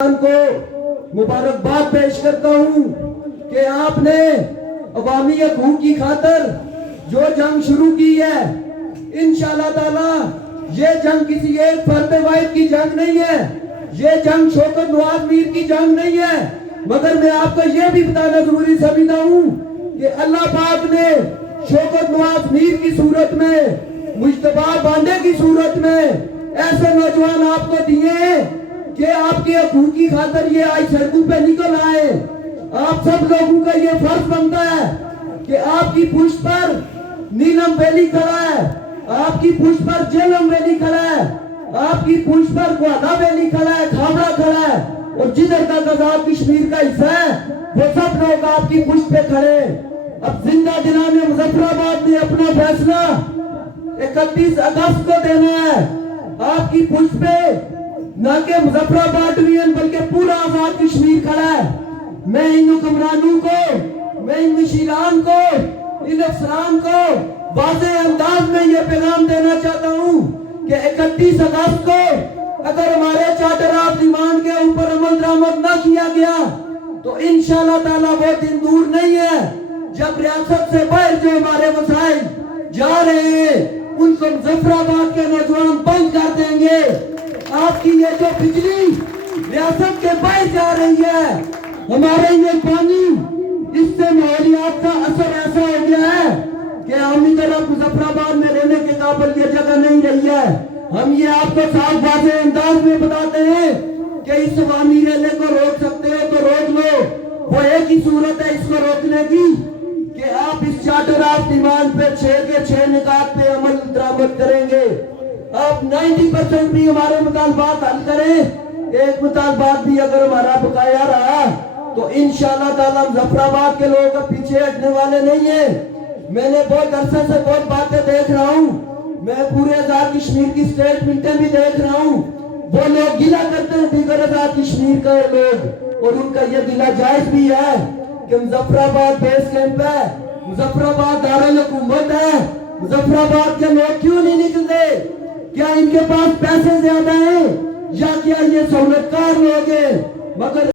کو مبارکباد پیش کرتا ہوں کہ آپ نے عوامی حقوق کی خاطر جو جنگ شروع کی ہے، انشاءاللہ تعالی یہ جنگ کسی ایک فرد واحد کی جنگ نہیں ہے، یہ جنگ شوکت نواز میر کی جنگ نہیں ہے، مگر میں آپ کو یہ بھی بتانا ضروری سمجھتا ہوں کہ اللہ پاک نے شوکت نواز میر کی صورت میں، مجتبیٰ بانڈے کی صورت میں ایسے نوجوان آپ کو دیے ہیں کہ آپ کے حقوق کی خاطر یہ آج سڑکوں پہ نکل آئے۔ آپ سب لوگوں کا یہ فرض بنتا ہے کہ آپ کی پشت پر نیلم ویلی کھڑا ہے، آپ کی پشت پر جیلم ویلی کھڑا ہے، آپ کی پشت پر کوادہ ویلی کھڑا ہے، کھابڑا کھڑا ہے، اور جدھر کا آزاد کشمیر کا حصہ ہے وہ سب لوگ آپ کی پشت پہ کھڑے۔ اب زندہ دلان مظفر آباد نے اپنا فیصلہ 31 اگست کو دینا ہے۔ آپ کی پشت پہ نہ کہ مظفر آباد ڈویژن بلکہ پورا آزاد کشمیر کھڑا ہے۔ میں ان حکمرانوں کو، میں ان مشیران کو، ان افسران کو واضح انداز میں یہ پیغام دینا چاہتا ہوں کہ 31 اگست کو اگر ہمارے چارٹر آف ڈیمانڈ کے اوپر عمل درآمد نہ کیا گیا تو انشاءاللہ تعالیٰ وہ دن دور نہیں ہے جب ریاست سے باہر جو ہمارے وسائل جا رہے ہیں ان کو مظفر آباد کے نوجوان بند کر دیں گے۔ آپ کی یہ جو بجلی ریاست کے باہر جا رہی ہے، ہمارے یہ پانی، اس سے ماحولیات کا اثر ایسا ہو گیا ہے کہ ہم ادھر اب مظفر آباد میں رہنے کے قابل یہ جگہ نہیں رہی ہے۔ ہم یہ آپ کو صاف واضح انداز میں بتاتے ہیں کہ اس عوامی ریلے کو روک سکتے ہو تو روک لو۔ وہ ایک ہی صورت ہے اس کو روکنے کی کہ آپ اس چارٹر آف ڈیمانڈ پہ 6 کے 6 نکات پہ عمل درآمد کریں گے۔ آپ 90% بھی ہمارے مطالبات حل کریں، ایک مطالبات بھی اگر ہمارا بقایا رہا تو انشاءاللہ تعالیٰ مظفر آباد کے لوگوں کا پیچھے ہٹنے والے نہیں ہیں۔ میں نے بہت عرصے سے بہت باتیں دیکھ رہا ہوں، میں پورے آزاد کشمیر کی سٹیٹمنٹیں بھی دیکھ رہا ہوں، وہ لوگ گلہ کرتے ہیں دیگر آزاد کشمیر کا لوگ، اور ان کا یہ گلہ جائز بھی ہے کہ مظفر آباد بیس کیمپ ہے، مظفر آباد دارالحکومت ہے، مظفر آباد کے لوگ کیوں نہیں نکلتے؟ کیا ان کے پاس پیسے زیادہ ہیں یا کیا یہ سہولت کار لوگ ہیں؟ مگر